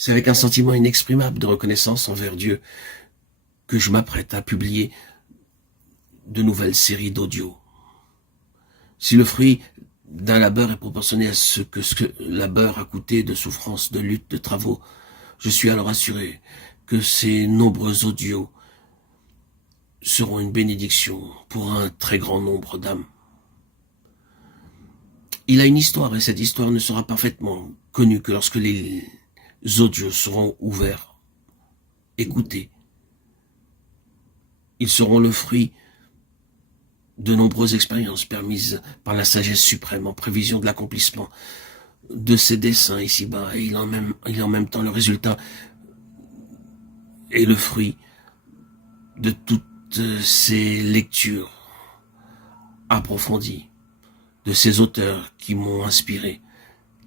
C'est avec un sentiment inexprimable de reconnaissance envers Dieu que je m'apprête à publier de nouvelles séries d'audio. Si le fruit d'un labeur est proportionné à ce que labeur a coûté de souffrance, de lutte, de travaux, je suis alors assuré que ces nombreux audios seront une bénédiction pour un très grand nombre d'âmes. Il a une histoire et cette histoire ne sera parfaitement connue que lorsque les audios seront ouverts, écoutés. Ils seront le fruit de nombreuses expériences permises par la sagesse suprême en prévision de l'accomplissement de ses desseins ici-bas, et il est en même temps le résultat et le fruit de toutes ces lectures approfondies de ces auteurs qui m'ont inspiré,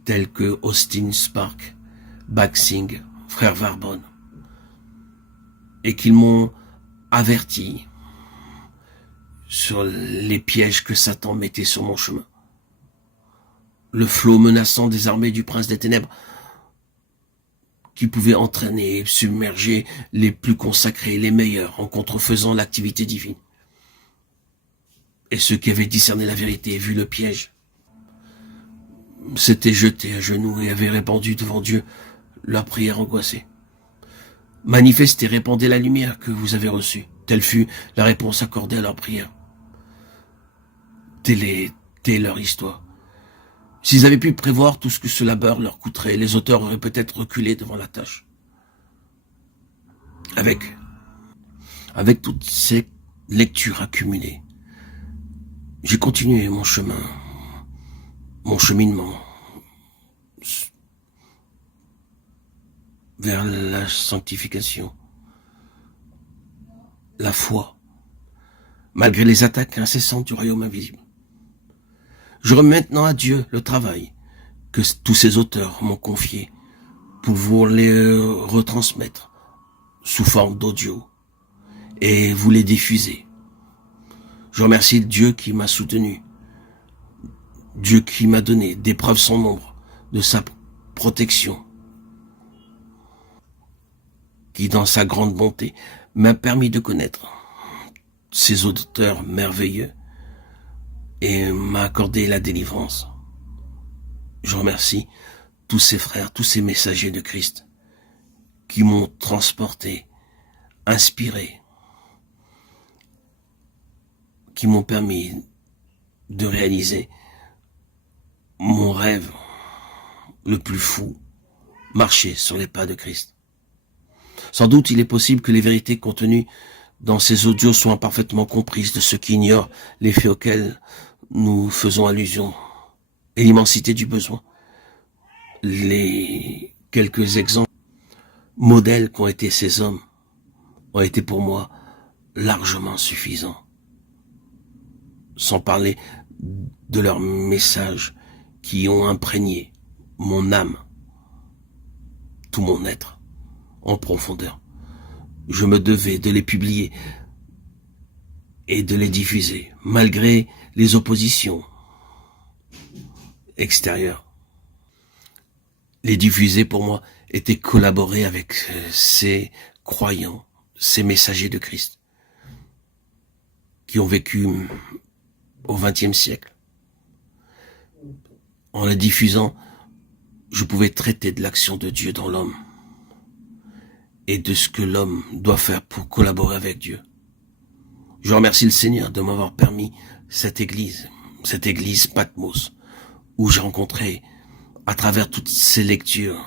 tels que Austin Spark, Baxing, Frère Varbonne, et qu'ils m'ont averti sur les pièges que Satan mettait sur mon chemin. Le flot menaçant des armées du prince des ténèbres qui pouvait entraîner et submerger les plus consacrés, les meilleurs, en contrefaisant l'activité divine. Et ceux qui avaient discerné la vérité et vu le piège s'étaient jetés à genoux et avaient répandu devant Dieu leur prière angoissée. Manifestez, répandez la lumière que vous avez reçue. Telle fut la réponse accordée à leur prière. Telle était leur histoire. S'ils avaient pu prévoir tout ce que ce labeur leur coûterait, les auteurs auraient peut-être reculé devant la tâche. Avec toutes ces lectures accumulées, j'ai continué mon chemin, mon cheminement vers la sanctification, la foi, malgré les attaques incessantes du royaume invisible. Je remets maintenant à Dieu le travail que tous ces auteurs m'ont confié pour vous les retransmettre sous forme d'audio et vous les diffuser. Je remercie Dieu qui m'a soutenu, Dieu qui m'a donné des preuves sans nombre de sa protection, qui dans sa grande bonté m'a permis de connaître ces auteurs merveilleux et m'a accordé la délivrance. Je remercie tous ces frères, tous ces messagers de Christ qui m'ont transporté, inspiré, qui m'ont permis de réaliser mon rêve le plus fou, marcher sur les pas de Christ. Sans doute il est possible que les vérités contenues dans ces audios soient parfaitement comprises de ceux qui ignorent les faits auxquels nous faisons allusion et l'immensité du besoin. Les quelques exemples, modèles qu'ont été ces hommes, ont été pour moi largement suffisants. Sans parler de leurs messages qui ont imprégné mon âme, tout mon être, en profondeur. Je me devais de les publier et de les diffuser, malgré les oppositions extérieures. Les diffuser pour moi était collaborer avec ces croyants, ces messagers de Christ, qui ont vécu au XXe siècle. En les diffusant, je pouvais traiter de l'action de Dieu dans l'homme et de ce que l'homme doit faire pour collaborer avec Dieu. Je remercie le Seigneur de m'avoir permis cette église Patmos, où j'ai rencontré, à travers toutes ces lectures,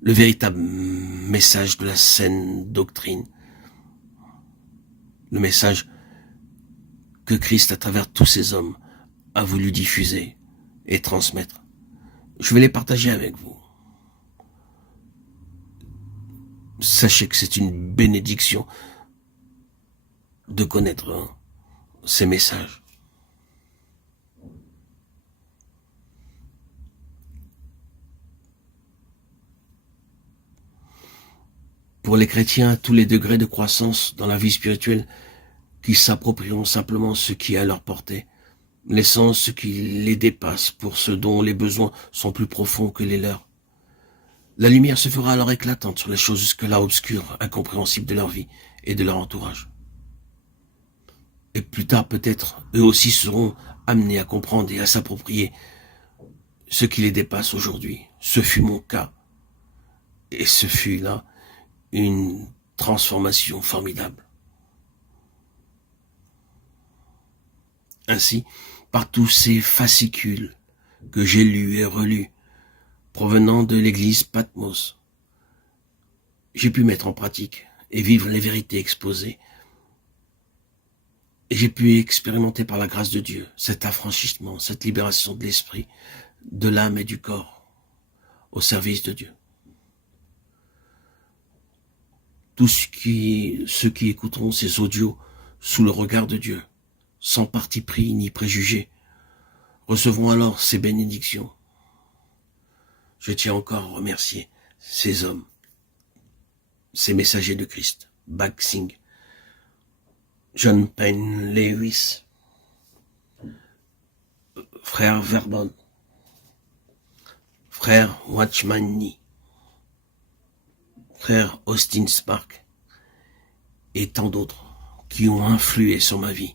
le véritable message de la saine doctrine, le message que Christ, à travers tous ces hommes, a voulu diffuser et transmettre. Je vais les partager avec vous. Sachez que c'est une bénédiction de connaître ces messages. Pour les chrétiens à tous les degrés de croissance dans la vie spirituelle, qui s'approprieront simplement ce qui est à leur portée, laissant ce qui les dépasse pour ceux dont les besoins sont plus profonds que les leurs. La lumière se fera alors éclatante sur les choses jusque-là obscures, incompréhensibles de leur vie et de leur entourage. Et plus tard, peut-être, eux aussi seront amenés à comprendre et à s'approprier ce qui les dépasse aujourd'hui. Ce fut mon cas. Et ce fut là une transformation formidable. Ainsi, par tous ces fascicules que j'ai lus et relus, provenant de l'église Patmos, j'ai pu mettre en pratique et vivre les vérités exposées. Et j'ai pu expérimenter par la grâce de Dieu cet affranchissement, cette libération de l'esprit, de l'âme et du corps au service de Dieu. Tous ceux qui écouteront ces audios sous le regard de Dieu, sans parti pris ni préjugés, recevront alors ces bénédictions. Je tiens encore à remercier ces hommes, ces messagers de Christ, Baksing, John Payne Lewis, frère Verbon, frère Watchman Nee, frère Austin Spark et tant d'autres qui ont influé sur ma vie